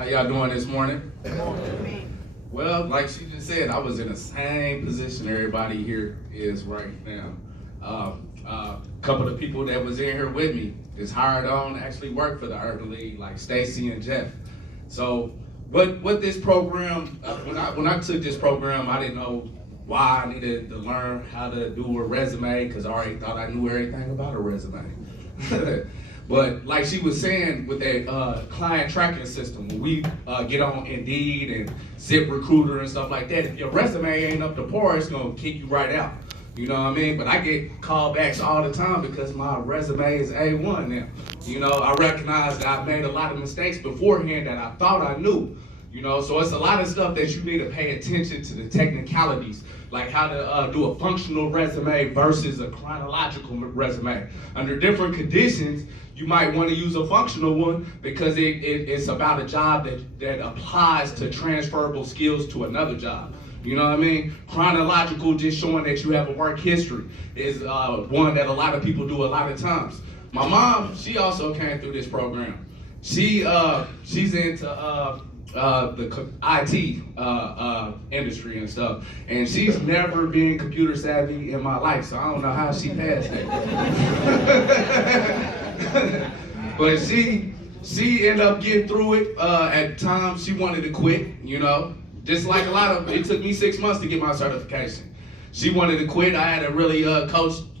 How y'all doing this morning? Well, like she just said, I was in the same position everybody here is right now. A couple of people that was in here with me is hired on to actually work for the Urban League, like Stacy and Jeff. So what this program, when I took this program, I didn't know why I needed to learn how to do a resume, because I already thought I knew everything about a resume. But like she was saying, with that client tracking system, when we get on Indeed and ZipRecruiter and stuff like that, if your resume ain't up to par, it's gonna kick you right out. You know what I mean? But I get callbacks all the time because my resume is A1 now. You know, I recognize that I've made a lot of mistakes beforehand that I thought I knew. You know, so it's a lot of stuff that you need to pay attention to, the technicalities, like how to do a functional resume versus a chronological resume. Under different conditions, you might want to use a functional one because it's about a job that applies to transferable skills to another job. You know what I mean? Chronological, just showing that you have a work history, is one that a lot of people do a lot of times. My mom, she also came through this program. She's into the IT industry and stuff, and she's never been computer savvy in my life, so I don't know how she passed that. But she ended up getting through it. At times she wanted to quit, you know, just like a lot of, it took me 6 months to get my certification. She wanted to quit. I had to really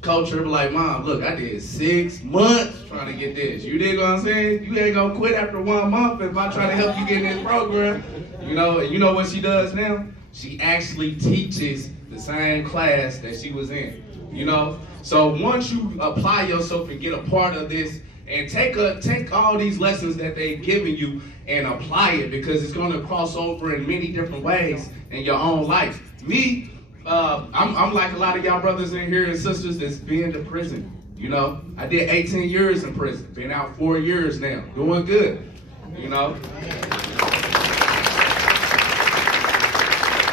coach her, like, Mom, look, I did 6 months trying to get this. You dig what I'm saying? You ain't gonna quit after 1 month if I try to help you get in this program. You know, and you know what she does now? She actually teaches the same class that she was in, you know? So once you apply yourself and get a part of this, and take all these lessons that they've given you and apply it, because it's gonna cross over in many different ways in your own life. Me, I'm like a lot of y'all brothers in here and sisters that's been to prison. You know, I did 18 years in prison, been out 4 years now, doing good, you know.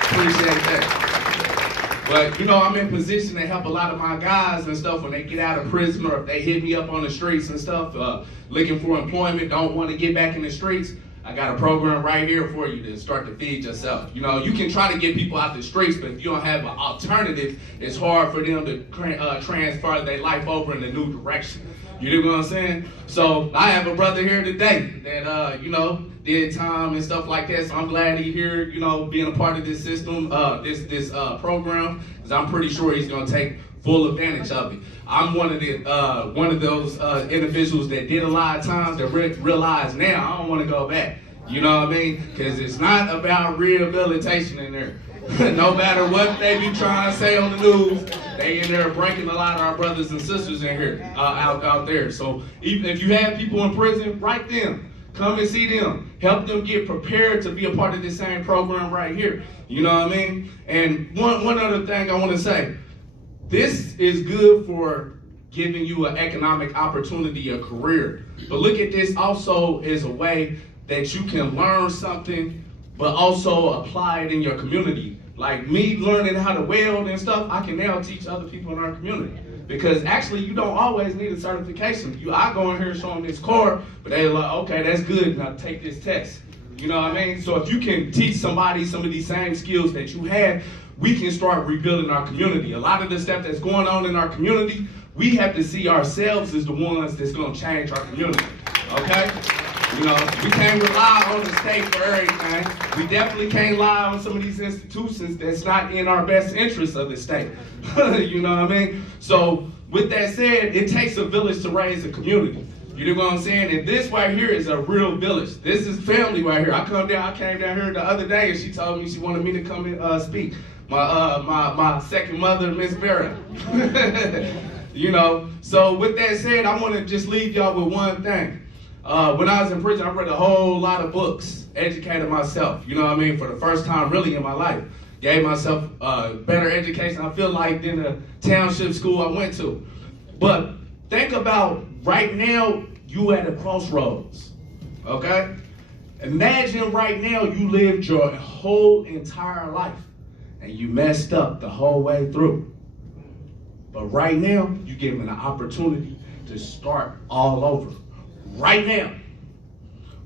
Appreciate that. But, you know, I'm in position to help a lot of my guys and stuff when they get out of prison, or if they hit me up on the streets and stuff, looking for employment, don't want to get back in the streets. I got a program right here for you to start to feed yourself. You know, you can try to get people out the streets, but if you don't have an alternative, it's hard for them to transfer their life over in a new direction. You know what I'm saying? So I have a brother here today that, you know, did time and stuff like that. So I'm glad he's here, you know, being a part of this system, this program, because I'm pretty sure he's going to take full advantage of it. I'm one of those individuals that did a lot of times that realize now I don't want to go back. You know what I mean? Because it's not about rehabilitation in there. No matter what they be trying to say on the news, they in there breaking a lot of our brothers and sisters in here, out there. So even if you have people in prison, write them. Come and see them. Help them get prepared to be a part of this same program right here. You know what I mean? And one other thing I want to say. This is good for giving you an economic opportunity, a career. But look at this also as a way that you can learn something, but also apply it in your community. Like me learning how to weld and stuff, I can now teach other people in our community. Because actually, you don't always need a certification. I go in here and show them this card, but they're like, okay, that's good, now take this test. You know what I mean? So if you can teach somebody some of these same skills that you have, we can start rebuilding our community. A lot of the stuff that's going on in our community, we have to see ourselves as the ones that's going to change our community, okay? You know, we can't rely on the state for everything. We definitely can't rely on some of these institutions that's not in our best interest of the state. You know what I mean? So with that said, it takes a village to raise a community. You know what I'm saying? And this right here is a real village. This is family right here. I came down here the other day, and she told me she wanted me to come and speak. My second mother, Miss Vera. You know, so with that said, I want to just leave y'all with one thing. When I was in prison, I read a whole lot of books, educated myself, you know what I mean, for the first time really in my life. Gave myself better education, I feel like, than the township school I went to. But think about right now, you at a crossroads, okay? Imagine right now you lived your whole entire life and you messed up the whole way through. But right now, you're given an opportunity to start all over. Right now.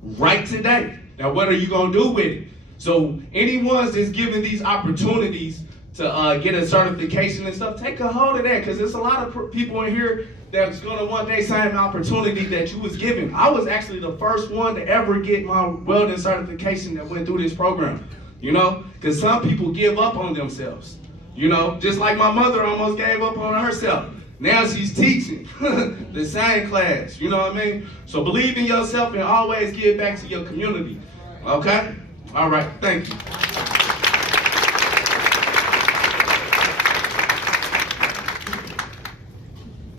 Right today. Now, what are you going to do with it? So anyone that's given these opportunities to get a certification and stuff, take a hold of that, because there's a lot of people in here that's going to want that same opportunity that you was given. I was actually the first one to ever get my welding certification that went through this program, you know, because some people give up on themselves, you know, just like my mother almost gave up on herself. Now she's teaching the same class, you know what I mean? So believe in yourself and always give back to your community, okay? All right, thank you.